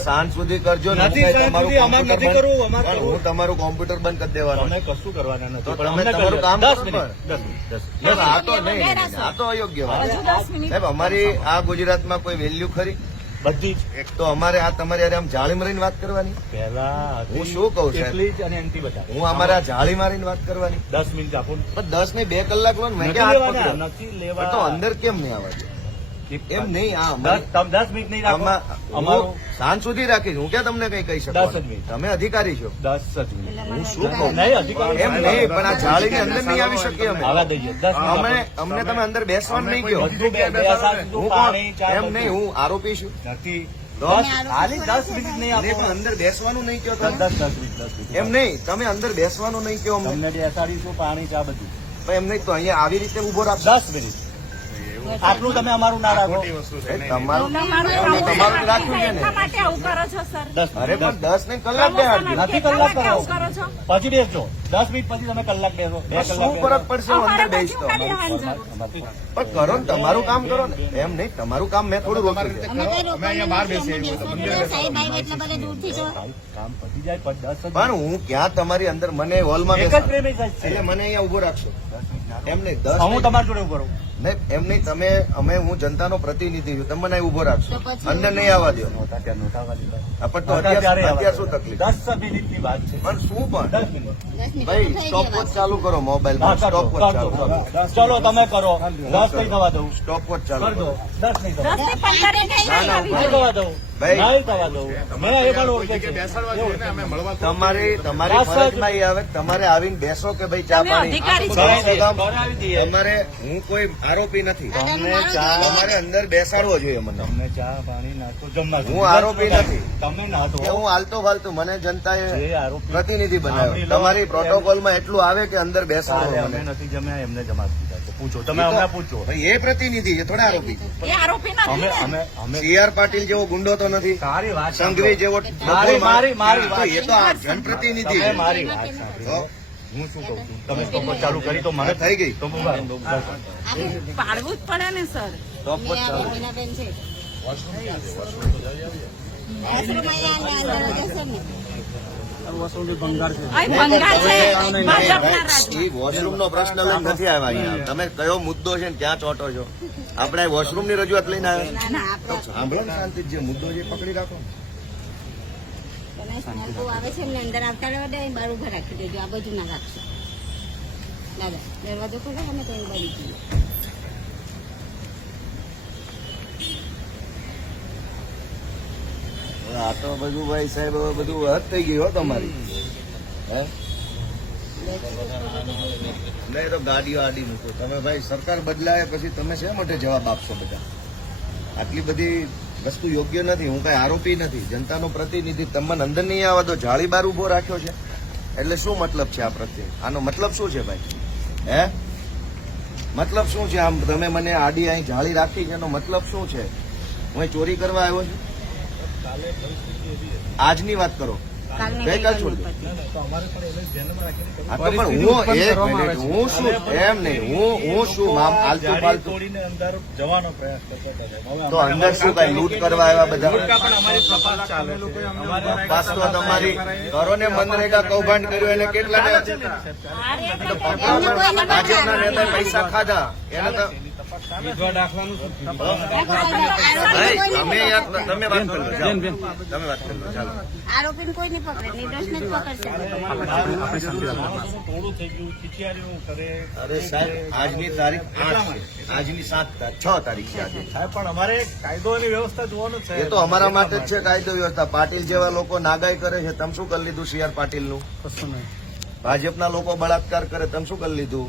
સાંજ સુધી કરજો નથી હું તમારું સુધી, કોમ્પ્યુટર નથી કરવું, બંધ- અમારે પણ કરવું. હું તમારું કોમ્પ્યુટર બંધ કરી દેવાનું. તમે કશું કરવાના નથી પણ તમે તમારું કામ. આ તો નહીં આ તો અયોગ્ય વાત સાહેબ અમારી આ ગુજરાતમાં કોઈ વેલ્યુ ખરી? બધી જ. એક તો અમારે આ તમારી આમ જાળી મારીને વાત કરવાની. પહેલા હું શું કહું છું એટલી જ અને એન્ટી બતાવો હું અમારે આ જાળી મારીને વાત કરવાની. દસ મિનિટ આપો પણ દસ ને બે કલાક નથી લેવા તો અંદર કેમ નહીં આવે? એમ નહીં આ દસ તમે દસ મિનિટ નહીં રાખો. સાંજ સુધી રાખીશ. હું ક્યાં તમને કઈ કહી દસ જ મિનિટ. તમે અધિકારી છો. દસ જ મિનિટ. હું શું કહું? નહીં અધિકારી એમ નહીં પણ આ જાળીની અંદર નહીં આવી શકીએ અમે. દઈએ અમે અમને તમે અંદર બેસવાનું નહીં કહો. હું કોણ? એમ નહીં હું આરોપી છું. નથી. દસ ખાલી દસ મિનિટ નહીં નહીં, પણ અંદર બેસવાનું નહીં કહો દસ દસ દસ મિનિટ દસ એમ નહીં તમે અંદર બેસવાનું નહીં કહો અમને. બેસાડીશું પાણી ચા બધું. એમ નહીં તો અહીંયા આવી રીતે ઊભો રાખ દસ મિનિટ. આટલું તમે અમારું ના રાખો. તમારું તમારું. રાખ્યું છે ને. એટલા માટે આવું કરો છો સર? દસ અરે પણ દસ ને કલાક બે નથી કલાક. કરો પછી બેસજો. દસ મિનિટ પછી તમે કલાક બેસો. બે કલાક ફરક પડશે? અંદર બેસ. અમારું- પણ કરો ને તમારું કામ કરો ને. એમ નહીં તમારું કામ મેં થોડું રોક્યું છે. અમે અહીંયા બહાર જાય પણ દસ પણ હું ક્યાં તમારી અંદર મને હોલમાં એક જ પ્રેમી એટલે મને અહીંયા ઊભો રાખશો. એમ નહીં દસ હું. તમારી જોડે ઊભો રહું. નહીં, એમ નહીં તમે અમે હું જનતાનો પ્રતિનિધિ છું તમે મને ઊભો રાખશો. અમને નહીં આવવા દો. પણ તો અત્યારે ત્યારે અત્યાર અત્યાર શું તકલીફ? દસ મિનિટની વાત છે. પણ શું પણ? ભાઈ સ્ટોપ વોચ ચાલુ કરો મોબાઈલ સ્ટોપ વોચ ચાલુ. ચલો તમે કરો. દસ નહીં થવા દઉં. સ્ટોપ વોચ ચાલુ કરો. દસ નહીં ના, ના, નહીં થવા દઉં. તમારી તમારી ફરજમાં આવે તમારે આવીને બેસો કે ભાઈ ચા પાણી? તમારે હું કોઈ આરોપી નથી. ચા તમારે અંદર બેસાડવો જોઈએ મને. તમને ચા પાણી નાસ્તો જમવા હું આરોપી નથી. તમે હું હાલતો ફાલતો મને જનતાએ જે આરોપી પ્રતિનિધિ બનાવ્યો. તમારી પ્રોટોકોલમાં એટલું આવે કે અંદર બેસાડો મને. નથી જમ્યા એમને જમા પૂછો તમે હમણાં પૂછો. એ પ્રતિનિધિ છે થોડા આરોપી. એ આરોપી અમે અમે અમે સી પાટીલ જેવો ગુંડો તો નથી. વાત સંઘવી જેવો મારી મારી મારી વાત એ તો આ જનપ્રતિનિધિ છે. મારી વાત સાંભળો. હું શું કહું છું? તમે સ્ટોપ ચાલુ કરી તો મને થઈ ગઈ. તો પાડવું જ પડે ને સર. સ્ટોપ ચાલુ. વોશરૂમ જશે પ્રશ્ન લઈને નથી આવ્યા અહીંયા. તમે કયો મુદ્દો છે ને ક્યાં ચોંટો છો? આપણે વોશરૂમની રજૂઆત લઈને આવ્યા. સાંભળો ને શાંતિ જે મુદ્દો છે પકડી રાખો. આવે છે ને અંદર આવતા રહેવા દે અહીં ઊભા રાખી દેજો આ બાજુ ના રાખશો. દાદા દરવાજો ખોલો અને બાજુ જઈએ હવે આ તો બધું ભાઈ સાહેબ બધું હદ થઈ ગયું હો તમારી. હે? નહીં તો ગાડીઓ આડી મૂકો. તમે ભાઈ સરકાર બદલાય પછી તમે શા માટે જવાબ આપશો બધા? આટલી બધી વસ્તુ યોગ્ય નથી, હું કઈ આરોપી નથી. જનતાનો પ્રતિનિધિ, તમને અંદર નહીં આવવા દો જાળી બાર ઊભો રાખ્યો છે. એટલે શું મતલબ છે આ પ્રત્યે? આનો મતલબ શું છે ભાઈ? હે? મતલબ શું છે? આમ તમે મને આડી અહીં જાળી રાખી છે, એનો મતલબ શું છે? હું ચોરી કરવા આવ્યો છું? આજની વાત કરો. ગઈકાલ છોડી. તો પણ હું એક મિનિટ હું શું એમ નહીં હું હું શું આમ આલતું પાલતું? અંદર જવાનો પ્રયાસ કરતા હતા સાહેબ. હવે તો અંદર શું કઈ લૂંટ કરવા આવ્યા બધા? પણ તપાસ તો તમારી કરો ને મનરેગા કૌભાંડ કર્યું એને કેટલા ભાજપના નેતાએ પૈસા ખાધા. એને તો ભાઈ, તમે યાર તમે વાત કરો જાઓ. તમે વાત કરો ચાલો આરોપીને કોઈ નહીં પકડે નિર્દોષને જ પકડશે. થોડું થઈ ગયું ખીચિયારીઓ કરે. અરે સાહેબ આજની તારીખ આઠ છે. આજની સાત છ તારીખ છે આજે. સાહેબ પણ અમારે કાયદો અને વ્યવસ્થા જોવાનું છે. એ તો અમારા માટે જ છે કાયદો વ્યવસ્થા. પાટીલ જેવા લોકો નાગાઈ કરે છે. તમે શું કરી લીધું સીઆર પાટીલનું ભાજપના લોકો બળાત્કાર કરે તમે શું કરી લીધું?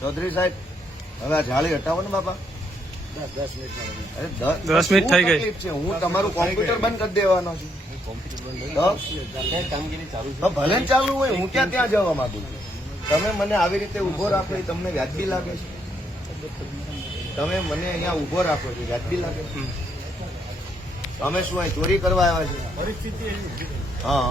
ચૌધરી સાહેબ હવે આ જાળી હટાવો ને બાપા. અરે દસ દસ મિનિટ થઈ ગઈ. છે? હું તમારું કોમ્પ્યુટર બંધ કરી દેવાનો છું. ભલે ચાલુ હોય હું ક્યાં ત્યાં જવા માંગુ છું? તમે મને આવી રીતે ઊભો રાખો એ તમને વ્યાજબી લાગે છે. તમે મને અહીંયા ઊભો રાખો છો વ્યાજબી લાગે છે. તમે શું અહીં ચોરી કરવા આવ્યા છો પરિસ્થિતિ હા.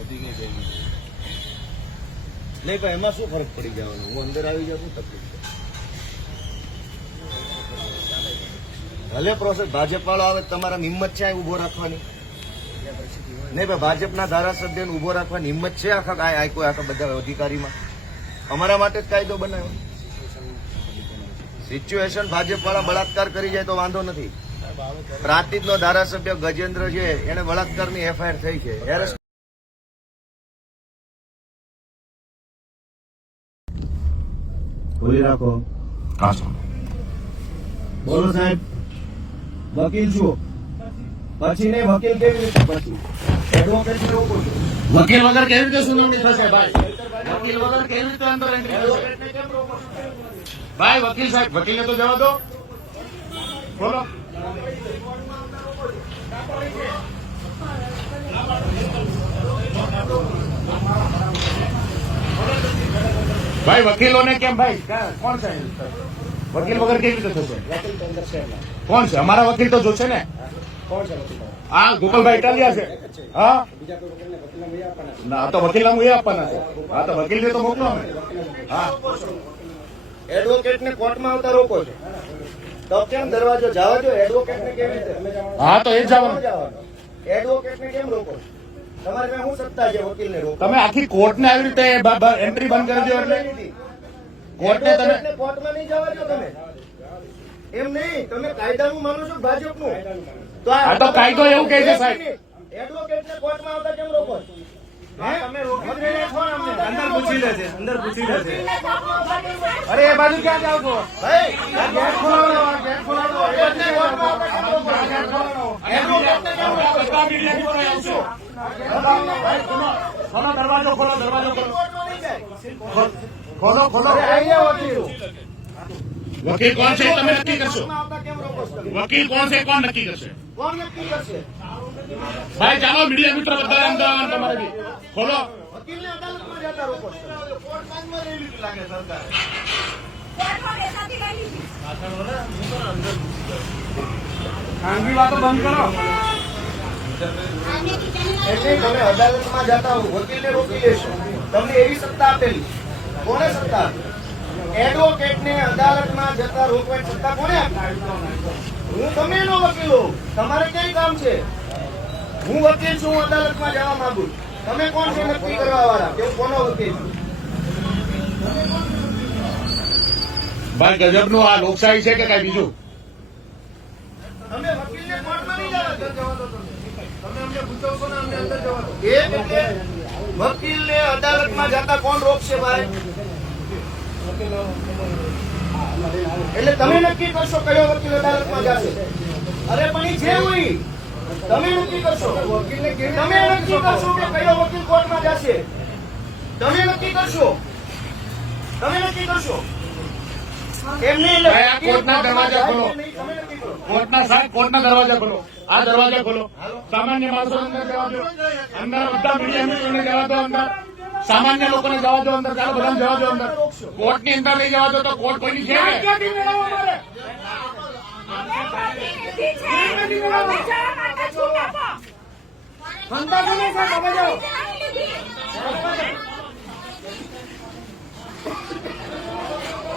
વધી ગઈ ગઈ નહીં, પણ એમાં શું ફરક પડી જવાનો? હું અંદર આવી જાઉં તકલીફ છે? ભલે પ્રોસેસ ભાજપ વાળો આવે તમારા હિંમત છે ઊભો રાખવાની? નહીં, પણ ભાજપના ધારાસભ્યને ઊભો રાખવાની હિંમત છે આખા આખો આખા બધા અધિકારીમાં? અમારા માટે જ કાયદો બનાવ્યો. સિચ્યુએશન ભાજપ વાળા બળાત્કાર કરી જાય તો વાંધો નથી. પ્રાંતિજનો ધારાસભ્ય ગજેન્દ્ર છે, એને બળાત્કારની એફઆઈઆર થઈ છે. ખોલી રાખો. બોલો સાહેબ વકીલ છો. પછી નહીં વકીલ કેવી રીતે પછી? એડવોકેટ કેવું રોકો છો વકીલ વગર કેવી રીતે સુનાવણી થશે ભાઈ? વકીલ વગર કેવી રીતે અંદર? ભાઈ વકીલ સાહેબ વકીલને તો જવા દો. બોલો. ભાઈ વકીલોને કેમ ભાઈ? કોણ છે વકીલ વગર કેવી રીતે થશે? કોણ છે? અમારા વકીલ તો જોશે ને? હા. ગોપાલભાઈ ઇટાલિયા છે. હા? ના તો વકીલ નામ એ આપવાના છે. હા તો વકીલ તો મોકલો અમે. હા. એડવોકેટને કોર્ટમાં આવતા રોકો છો. તો કેમ દરવાજો જવા એડવોકેટ ને કેવી રીતે? હા તો એ જવાનું. એડવોકેટ ને કેમ રોકો છો? તમારે પાસે સત્તા છે વકીલને રોકો તમે આખી કોર્ટને આવી રીતે એન્ટ્રી બંધ કરી દો એટલે? કોર્ટને તમે એડવોકેટને કોર્ટમાં નહીં જવા દો તમે. એમ નહીં તમે કાયદાનું માનો છો ભાજપનું? તો આ તો કાયદો એવું કહે છે, સાહેબ. એડવોકેટને કોર્ટમાં આવતા કેમ રોકો છો? અંદર પૂછી લે છે અંદર પૂછી લે છે અરે એ બાજુ ક્યાં જાવ છો? ગેટ ખોલાવો ગેટ ખોલો. દરવાજો ખોલો દરવાજો ખોલો. ખોલો ખોલો. વકીલ. વકીલ કોણ છે? તમે નક્કી કરશો? વકીલ કોણ છે? કોણ નક્કી કરશે? કોણ નક્કી કરશે? ભાઈ ચાલો મીડિયા મિત્ર બધા અમદાવાદ તમારે બી. ખોલો. ખાનગી વાતો બંધ કરો. એટલે તમે અદાલતમાં જતા હો વકીલને રોકી લેશો. તમને એવી સત્તા આપેલી. કોને સત્તા આપી? એડવોકેટને અદાલતમાં જતા રોકવાની સત્તા કોને આપી? હું તમે એનો વકીલ. તમારે ક્યાંય કામ છે? હું વકીલ છું અદાલતમાં જવા માંગુ તમે કોણ છે નક્કી કરવા વાળા કે હું કોનો વકીલ છું ભાઈ ગજબનું આ લોકશાહી છે કે કઈ બીજું તમે વકીલને કોર્ટમાં નહીં જવા દો. તમે. તમે અમને પૂછો ને અમને અંદર જવા દો. એક એટલે વકીલને અદાલતમાં જતા કોણ રોકશે ભાઈ એટલે તમે નક્કી કરશો કયો વકીલ અદાલતમાં જશે અરે પણ એ જે હોય. તમે નક્કી કરશો? તમે નક્કી કરશો કે કયો વકીલ કોર્ટમાં જશે? તમે નક્કી કરશો? તમે નક્કી કરશો? એમ નહીં એટલે ભાઈ, આ કોર્ટના દરવાજા ખોલો. તમે નક્કી કરો. કોર્ટના સાહેબ કોર્ટના દરવાજા ખોલો. આ દરવાજા ખોલો. સામાન્ય માણસો અંદર જવા દો. અંદર બધા મીડિયા જવા દો અંદર. સામાન્ય લોકોને જવા દો અંદર. ચાલો બધાને જવા દો અંદર. કોર્ટની અંદર લઈ જવા દો તો કોર્ટ કોઈની છે?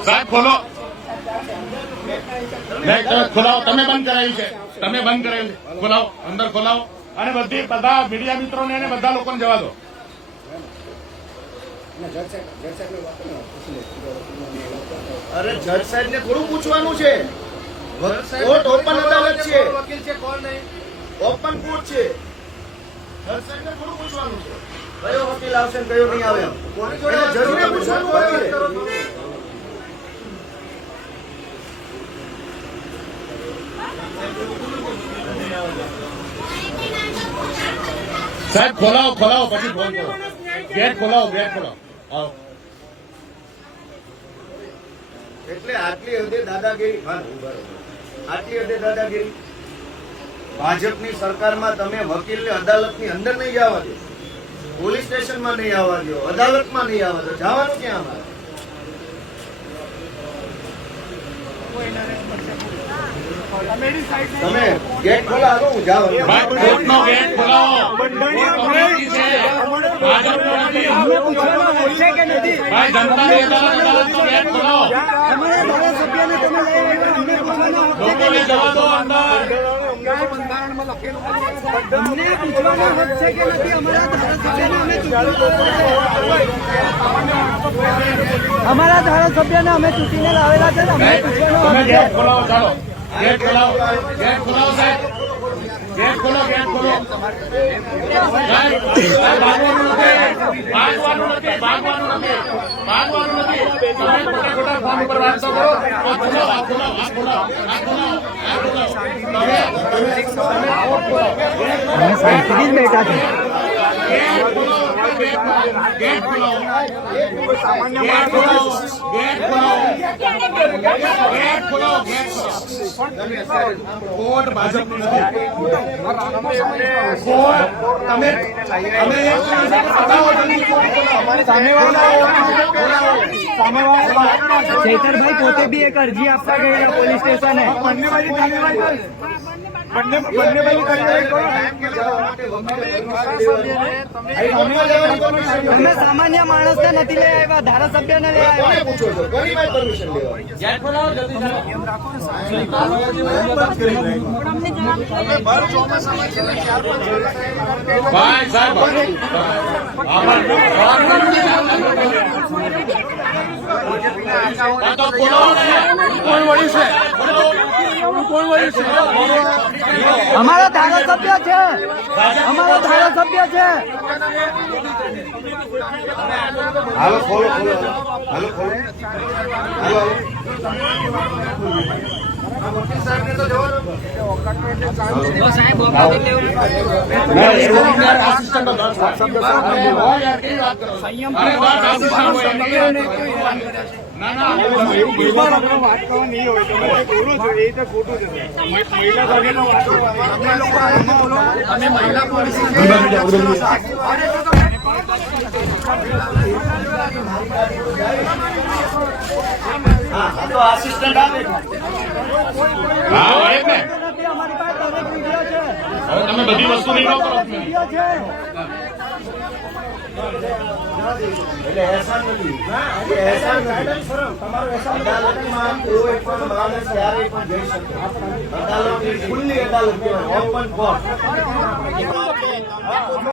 સાહેબ, ખોલો. ખોલાવો. તમે બંધ કરાવ્યું છે. તમે બંધ કરાવ્યું છે. ખોલાવો. અંદર ખોલાવો. અને બધી બધા મીડિયા મિત્રોને અને બધા લોકોને જવા દો. અરે જજ સાહેબ ને થોડું પૂછવાનું છે. કોર્ટ ઓપન અદાલત છે. વકીલ છે કોણ નહીં? ઓપન કોર્ટ છે. જજ સાહેબ ને થોડું પૂછવાનું છે. કયો વકીલ આવશે ને કયો નહીં આવે? કોની જોડે જરૂરી પૂછવાનું વકીલે. સાહેબ ખોલાવો ખોલાવો પછી ફોન કરો. ગેટ ખોલાવો ગેટ ખોલાવો. આવો. એટલે આટલી હદે દાદાગીરી. આટલી હદે દાદાગીરી. ભાજપની સરકારમાં તમે વકીલને અદાલતની અંદર નહીં જવા દો. પોલીસ સ્ટેશનમાં નહીં આવવા દો. અદાલતમાં નહીં આવવા દો. જવાનું ક્યાં અમારે? તમે ગેટ ખોલાવો હું જાઉં. અમારા ધારાસભ્યને અમે ચૂંટીને લાવેલા છે ને અમે પૂછવાનો હક છે. ગેટ ખોલાવો સાહેબ. ખોલો ગેટ ખોલો. ભાગવાનું નથી. ભાગવાનું નથી ભાગવાનું નથી. ભાગવાનું નથી. તમે ખોટા ખોટા ફોન ઉપર વાત કરો. આ ખોલો આ ખોલો આ ખોલો આ ખોલો આ ખોલો. તમે તમે આવો ખોલો. શાંતિથી બેઠા છે. ગેટ ખોલો ગેટ ખોલો. ગેટ ખોલો. સામાન્ય ખોલો. ગેટ ખોલો ગેટ ખોલો ગેટ ખોલો કોર્ટ ભાજપનું નથી કોર્ટ તમે તમે એક બતાવો જલ્દી કોર્ટ ખોલો. ચૈતરભાઈ પોતે બી એક અરજી આપવા ગયેલા પોલીસ સ્ટેશને અમે સામાન્ય માણસને નથી લઈ આવ્યા ધારાસભ્યને લઈ આવ્યા પૂછો છો કોની પરમિશન લેવા અમારો ધારાસભ્ય છે. અમારો ધારાસભ્ય છે. હાલો ખોલો ખોલો. હાલો ખોલો. હાલો હાલો. ના, એવું યાર assistant નો દસ વાર. અરે હોય યાર, કેવી વાત કરો છો? અરે વાત assistant હોય. ના, ના, એવું એવું હા તો આસિસ્ટન્ટ આપે. હા, હોય ને. અમારી પાસે દરેક વીડિયો છે હવે તમે બધી વસ્તુ નહીં કરો એટલે એહસાન નથી. એ એહસાન અદાલતમાં કોઈ પણ માણસ ક્યારેય પણ જઈ શકે અદાલત ખુલ્લી અદાલત ઓપન કોર્ટ